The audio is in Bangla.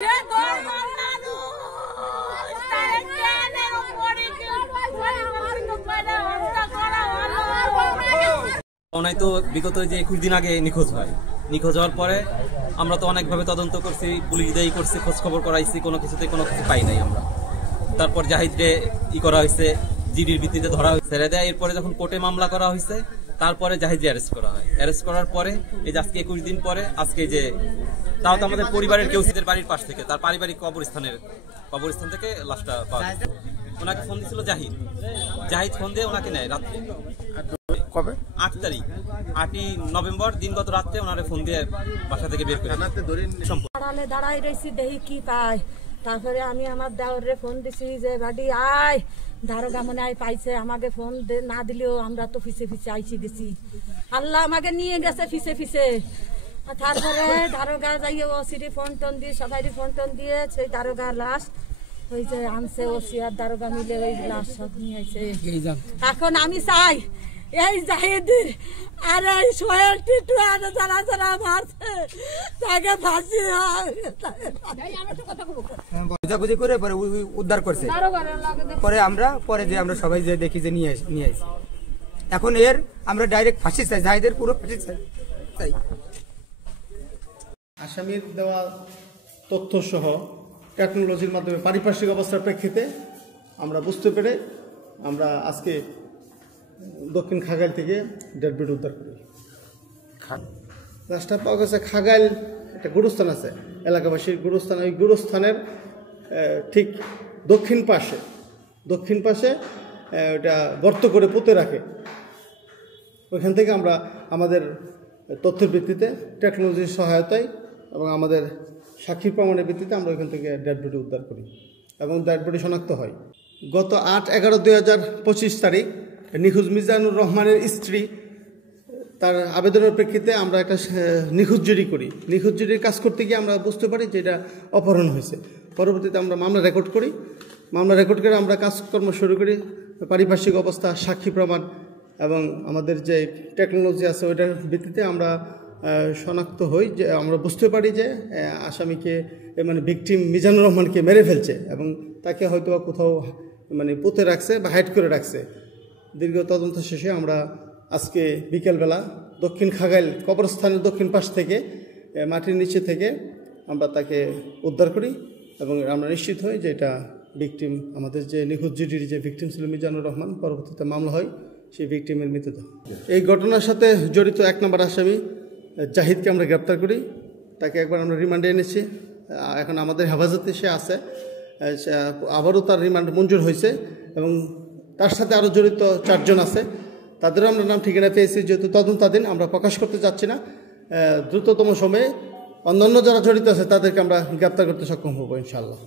ওনাই তো বিগত যে 21 দিন আগে নিখোঁজ হয়। নিখোঁজ হওয়ার পরে আমরা তো অনেকভাবে তদন্ত করছি, পুলিশ দায়ী করছি, খোঁজ খবর করাইছি, কোনো কিছু পাই নাই আমরা। তারপর জাহিদকে করা হয়েছে, জিডির ভিত্তিতে ধরা হয়েছে, ছেড়ে দেয়। এরপরে যখন কোর্টে মামলা করা হয়েছে, তারপরে জাহিদকে অ্যারেস্ট করা হয়। অ্যারেস্ট করার পরে এই যে আজকে 21 দিন পরে আজকে যে তাও তো আমাদের পরিবারের কেউ সিদের বাড়ির পাশ থেকে, তার পারিবারিক কবরস্থান থেকে লাশটা পাওয়া যায়। ওনাকে ফোন দিয়েছিল জাহিদ ফোন দিয়ে ওনাকে নেয় রাত্রে। কবে? 8 তারিখ, 8ই নভেম্বর দিনগত রাত্রে ওনারে ফোন দিয়ে বাসা থেকে বের করে দাঁড়াই রয়েছি, দেখি কি পাই। তারপরে আমি আমার দেওয়ারে ফোন দিছি যে বাড়ি আয়, দারোগা মনে হয় পাইছে। আমাকে ফোন না দিলেও আমরা তো ফিসে আইছি গেছি। আল্লাহ আমাকে নিয়ে গেছে ফিসে। তারপরে দারোগা যাইয়ে ওসিরি ফোন টোন দিয়ে সবাই ফোন টোন দিয়ে সেই দারোগার লাশ ওই যে আনছে, ওসি আর দারোগা মিলে ওই লাশ সব নিয়ে আইছে। এখন আমি চাই এই জাহিদের আর এই সোহেল টিটু আর যারা মারছে তাকে ফাঁসি বুঝাবুঝি করে পরে উদ্ধার করছে। পরে যে আমরা সবাই যে দেখি যে নিয়ে আসি। এখন আমরা ডাইরেক্ট ফাঁসি চাই, জাহিদের পুরো ফাঁসি চাই। আসামির দেওয়া তথ্য সহ টেকনোলজির মাধ্যমে পারিপার্শ্বিক অবস্থার প্রেক্ষিতে আমরা বুঝতে পেরে আমরা আজকে দক্ষিণ খাগাইল থেকে ডেড বডি উদ্ধার করি। লাশটা পাওয়া গেছে খাগাইল একটা গুরুস্থান আছে, এলাকাবাসীর গুরুস্থান। ওই গুরুস্থানের ঠিক দক্ষিণ পাশে ওটা গর্ত করে পুঁতে রাখে। ওইখান থেকে আমরা আমাদের তথ্যের ভিত্তিতে, টেকনোলজির সহায়তায় এবং আমাদের সাক্ষী প্রমাণের ভিত্তিতে আমরা ওইখান থেকে ডেড বডি উদ্ধার করি এবং ডেড বডি শনাক্ত হয়। গত 8/11/2025 তারিখ নিখোঁজ মিজানুর রহমানের স্ত্রী তার আবেদনের প্রেক্ষিতে আমরা একটা নিখোঁজ জিডি করি। নিখোঁজ জিডির কাজ করতে গিয়ে আমরা বুঝতে পারি যে এটা অপহরণ হয়েছে। পরবর্তীতে আমরা মামলা রেকর্ড করি। মামলা রেকর্ড করে আমরা কাজকর্ম শুরু করি। পারিপার্শ্বিক অবস্থা, সাক্ষী প্রমাণ এবং আমাদের যে টেকনোলজি আছে ওইটার ভিত্তিতে আমরা শনাক্ত হই, যে আমরা বুঝতে পারি যে আসামিকে ভিকটিম মিজানুর রহমানকে মেরে ফেলছে এবং তাকে হয়তো কোথাও পুঁতে রাখছে বা হাইড করে রাখছে। দীর্ঘ তদন্ত শেষে আমরা আজকে বিকেলবেলা দক্ষিণ খাগাইল কবরস্থানের দক্ষিণ পাশ থেকে মাটির নিচে থেকে আমরা তাকে উদ্ধার করি এবং আমরা নিশ্চিত হই যে এটা ভিকটিম, আমাদের যে নিখোঁজ জিডির যে ভিকটিম ছিল মিজানুর রহমান, পরবর্তীতে মামলা হয় সেই ভিকটিমের মৃতদেহ। এই ঘটনার সাথে জড়িত 1 নম্বর আসামি জাহিদকে আমরা গ্রেপ্তার করি। তাকে একবার আমরা রিমান্ডে এনেছি, এখন আমাদের হেফাজতে সে আছে। আবারও তার রিমান্ড মঞ্জুর হয়েছে এবং তার সাথে আরও জড়িত 4 জন আছে। তাদেরও আমরা নাম ঠিকানা পেয়েছি। যেহেতু তদন্তাধীন, আমরা প্রকাশ করতে চাচ্ছি না। দ্রুততম সময়ে অন্যান্য যারা জড়িত আছে তাদেরকে আমরা গ্রেপ্তার করতে সক্ষম হব ইনশাআল্লাহ।